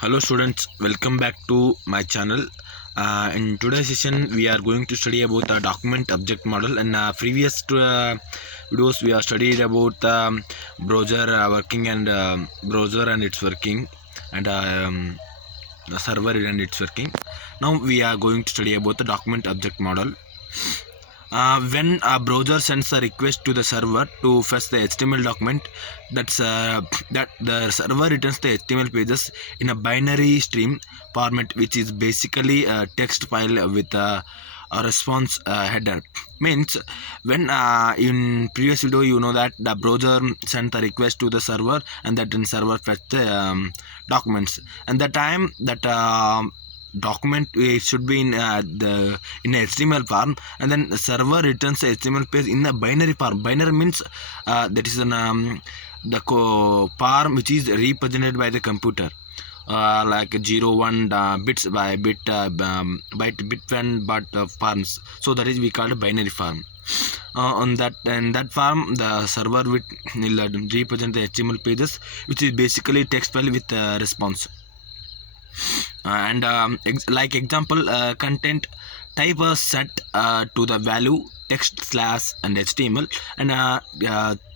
Hello students, welcome back to my channel. In today's session, we are going to study about the document object model. And previous videos, we have studied about browser working and browser and its working, and the server and its working. Now we are going to study about the document object model. When a browser sends a request to the server to fetch the HTML document, that the server returns the HTML pages in a binary stream format, which is basically a text file with a response header. Means when in previous video you know that the browser sent the request to the server, and that in server fetch the documents, and the time that document it should be in a HTML form, and then the server returns the HTML page in a binary form. Binary means that is an form which is represented by the computer, like 0 1 bits by bit bit and but forms. So that is we call a binary form. On that, in that form the server will represent the HTML pages, which is basically text file with response. And like example, content type a set to the value text slash and HTML, and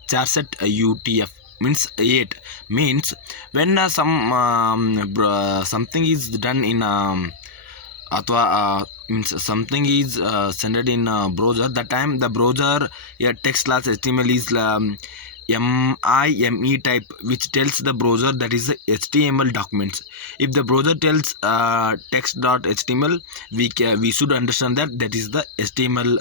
char set UTF means 8 means when something is done in means something is sent in browser. That time the browser text slash HTML is MIME type, which tells the browser that is the HTML documents. If the browser tells text.html, we should understand that is the HTML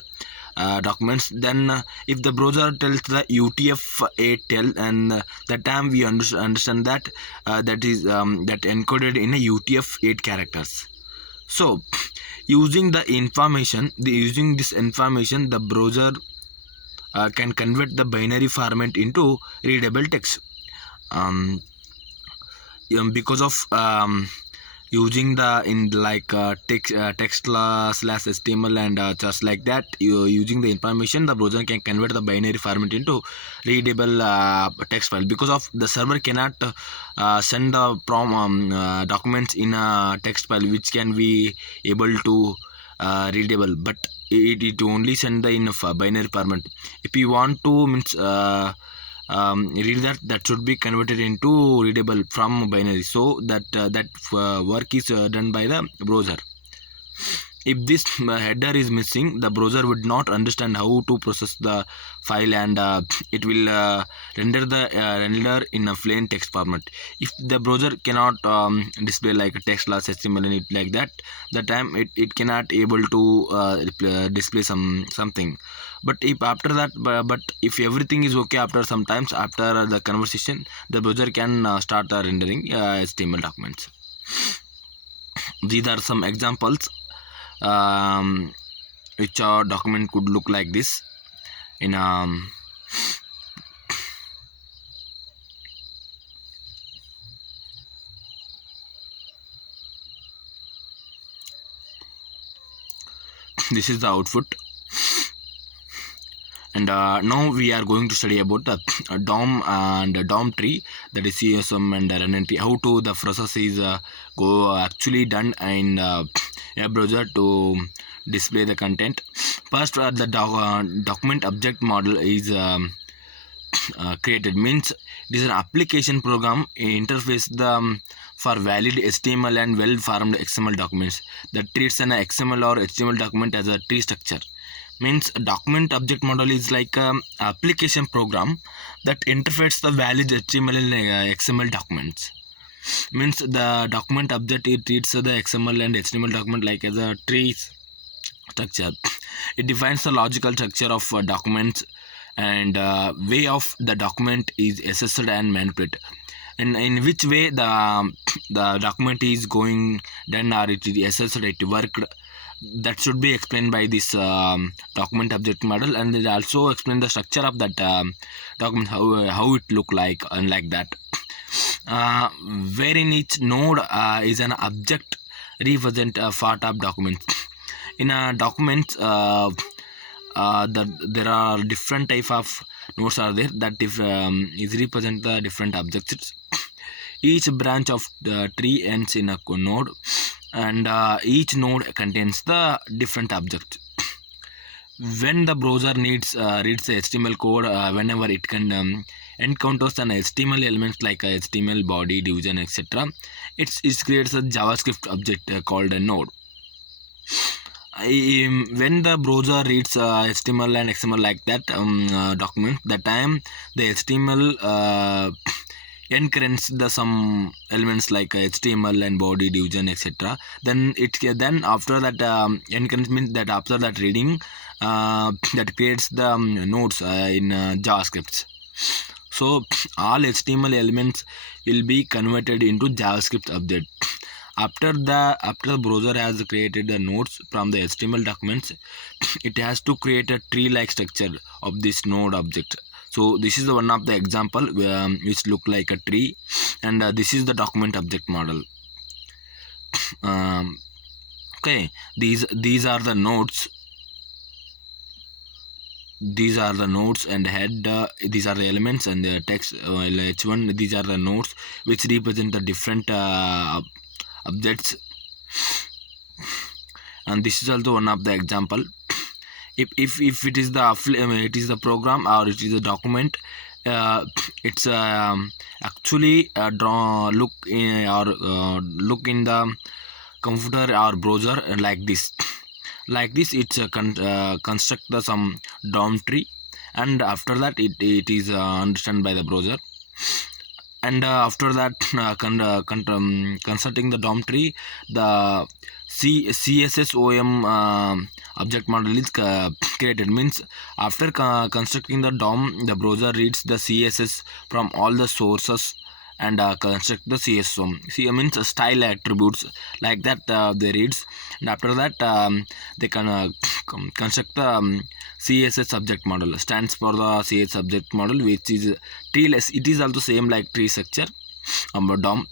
documents. Then if the browser tells the UTF-8 tell, and that time we understand that that is that encoded in a UTF-8 characters. So using this information, the browser can convert the binary format into readable text. Because of using the in like text slash HTML and just like that, using the information, the browser can convert the binary format into readable text file. Because of the server cannot send the documents in a text file which can be able to readable, but it only send the in a binary format. If you want to means read that should be converted into readable from binary, so that work is done by the browser. If this header is missing, the browser would not understand how to process the file, and it will render in a plain text format. If the browser cannot display like a text slash HTML in it like that, the time it cannot able to display something. But if after that, but if everything is okay, after sometimes after the conversation, the browser can start rendering HTML documents. These are some examples which our document could look like this in this is the output. And now we are going to study about the DOM and DOM tree, that is CSM and RNNT, how to the process is go actually done in a browser to display the content. First, the document object model is created. Means it is an application program interface for valid HTML and well-formed XML documents that treats an XML or HTML document as a tree structure. Means a document object model is like a application program that interfaces the valid HTML and XML documents. Means the document object, it treats the XML and HTML document like as a tree structure. It defines the logical structure of documents and way of the document is assessed and manipulated, and in which way the document is going done or it is assessed, it worked. That should be explained by this document object model, and it also explain the structure of that document, how it look like, and like that. Wherein each node is an object represent a part of document. In a document, there are different type of nodes are there that is represent the different objects. Each branch of the tree ends in a node, and each node contains the different object. When the browser needs reads the HTML code, whenever it can encounters an HTML elements like a HTML body, division, etc., it creates a JavaScript object called a node. When the browser reads HTML and XML like that document, that time the HTML encrypts the some elements like HTML and body, division, etc. Then after that encryptment, that after that reading, that creates the nodes in JavaScript. So all HTML elements will be converted into JavaScript object. After the browser has created the nodes from the HTML documents, it has to create a tree-like structure of this node object. So this is the one of the example which look like a tree, and this is the document object model. Okay, these are the nodes. These are the nodes and head. These are the elements and the text h1. These are the nodes which represent the different objects, and this is also one of the example. If it is the program or it is a document, it's actually look in the computer or browser like this. Like this, it's construct the some DOM tree, and after that it is understood by the browser. And after that constructing the DOM tree, the CSSOM object model is created. Means after constructing the DOM, the browser reads the CSS from all the sources and construct the CSSOM. CSS means style attributes like that they reads, and after that they can construct the CSS object model. Stands for the CSS object model, which is treeless. It is also same like tree structure DOM.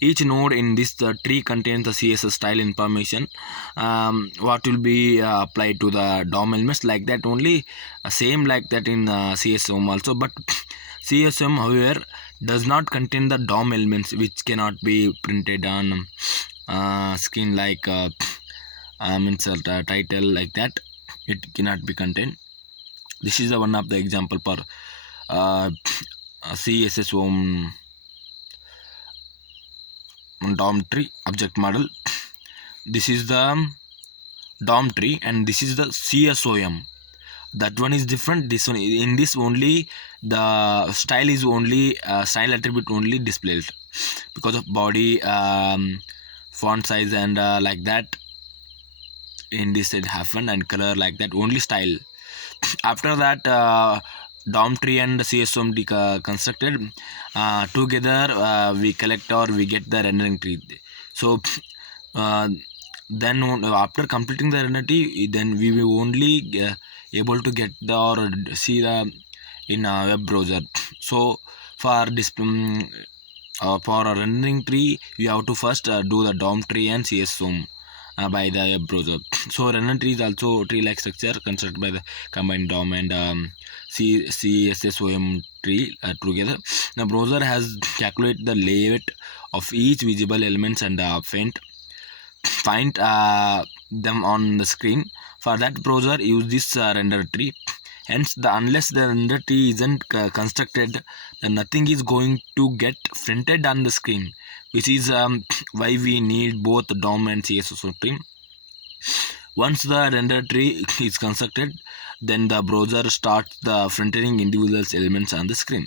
Each node in this tree contains the CSS style information, what will be applied to the DOM elements, like that only, same like that in CSSOM also. But CSSOM, however, does not contain the DOM elements which cannot be printed on screen, like means title like that. It cannot be contained. This is the one of the example for CSSOM DOM tree object model. This is the DOM tree, and this is the CSSOM. That one is different. This one, in this only the style is only style attribute only displayed because of body, font size, and like that. In this it happened, and color like that, only style. After that DOM tree and CSSOM constructed together, we collect or we get the rendering tree. So then after completing the rendering tree, then we will only able to get the or see the in a web browser. So for this for a rendering tree, you have to first do the DOM tree and CSSOM by the web browser. So rendering tree is also tree-like structure constructed by the combined DOM and CSSOM tree together. The browser has calculated the layout of each visible elements and find them on the screen. For that, browser use this render tree. Hence, unless the render tree isn't constructed, then nothing is going to get printed on the screen, which is why we need both DOM and CSS tree. Once the render tree is constructed, then the browser starts the rendering individual elements on the screen.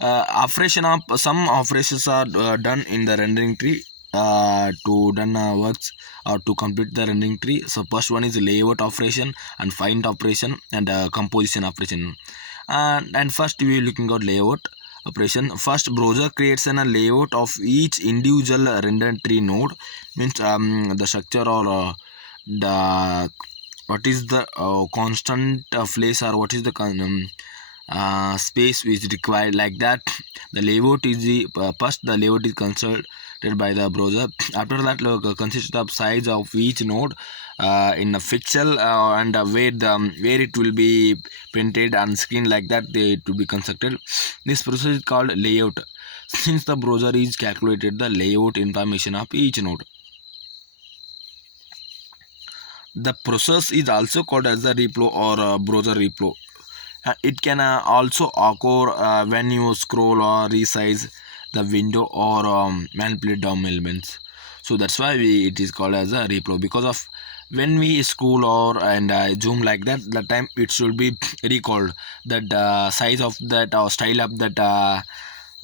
Some operations are done in the rendering tree to done works or to complete the rendering tree. So first one is layout operation and find operation and composition operation. And first we are looking at layout operation. First, browser creates a layout of each individual render tree node. Means the structure or the what is the constant place or what is the space which is required, like that. The layout is the first the layout is considered by the browser. After that, consists of size of each node in a pixel and where it will be printed on screen, like that it will be constructed. This process is called layout. since the browser is calculated the layout information of each node. The process is also called as the reflow or browser reflow. It can also occur when you scroll or resize the window or manipulate DOM elements. So that's why it is called as a reflow, because of when we scroll or and zoom like that, the time it should be recalled that size of that or style of that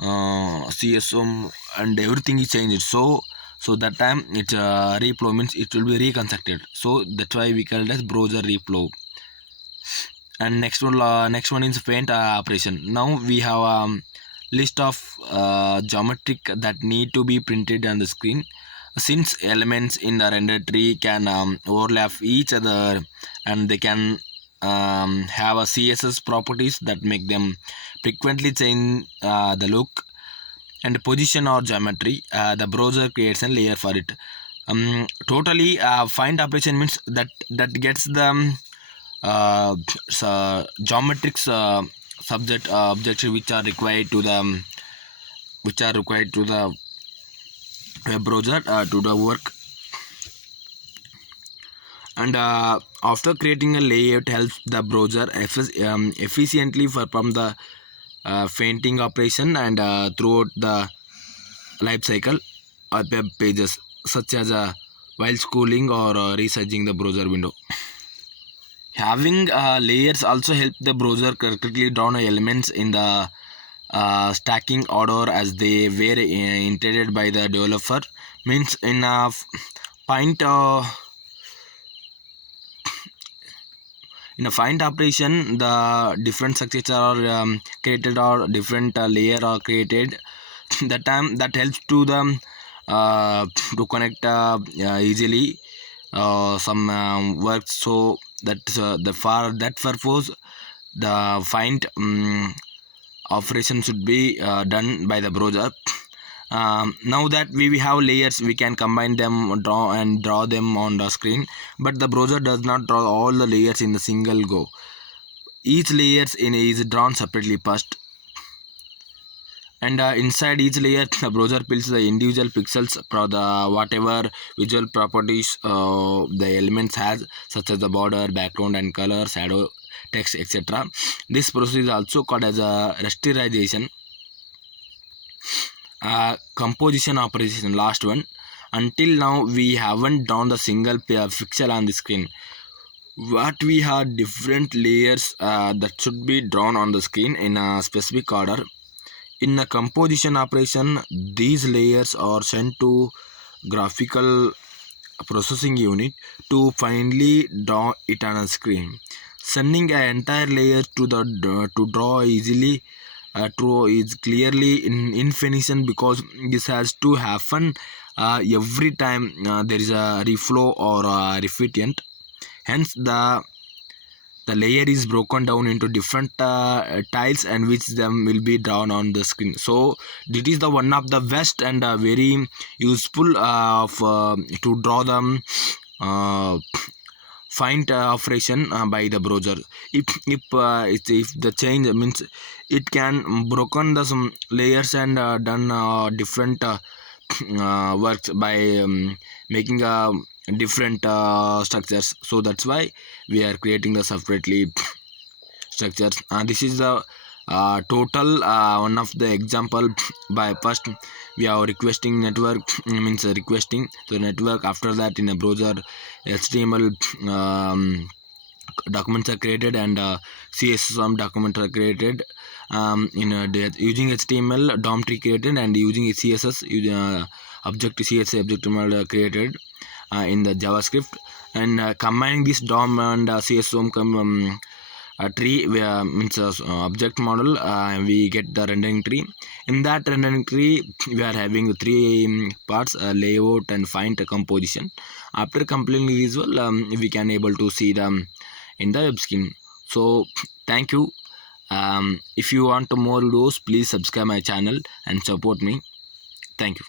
CSOM and everything is changed. So that time it reflow means it will be reconstructed. So that's why we call it as browser reflow. And next one is paint operation. Now we have list of geometric that need to be printed on the screen. Since elements in the render tree can overlap each other, and they can have a CSS properties that make them frequently change the look and position or geometry, the browser creates a layer for it. Totally find operation means that gets the geometric subject objects which are required to the web browser to the work. And after creating a layout helps the browser efficiently perform the painting operation and throughout the life cycle of web pages, such as while scrolling or resizing the browser window. Having layers also help the browser correctly draw elements in the stacking order as they were intended by the developer. Means in a find in a find operation, the different structures are created or different layer are created. The time that helps to the to connect easily some works. So that the for that purpose the find operation should be done by the browser. Now that we have layers, we can combine them, draw them on the screen, but the browser does not draw all the layers in the single go. Each layers is drawn separately first, and inside each layer the browser builds the individual pixels for the whatever visual properties the elements has, such as the border, background and color, shadow, text, etc. This process is also called as a rasterization. Composition operation, last one. Until now we haven't drawn the single pixel on the screen. What we have different layers that should be drawn on the screen in a specific order. In a composition operation, these layers are sent to graphical processing unit to finally draw it on a screen. Sending an entire layer to the to draw easily true is clearly inefficient, because this has to happen every time there is a reflow or a refitment. Hence the layer is broken down into different tiles, and which them will be drawn on the screen. So this is the one of the best and very useful to draw them find operation by the browser. If the change means it can broken the some layers and done different works by making different structures. So that's why we are creating the separately structures. This is the total one of the example. By first we are requesting network means requesting the network. After that in a browser HTML documents are created, and CSS documents are created using HTML DOM tree created, and using CSS object CSS object model created in the JavaScript, and combining this DOM and CSS tree means object model, we get the rendering tree. In that rendering tree we are having three parts: layout and find composition. After completing this we can able to see them in the web screen. So thank you. If you want more videos, please subscribe my channel and support me. Thank you.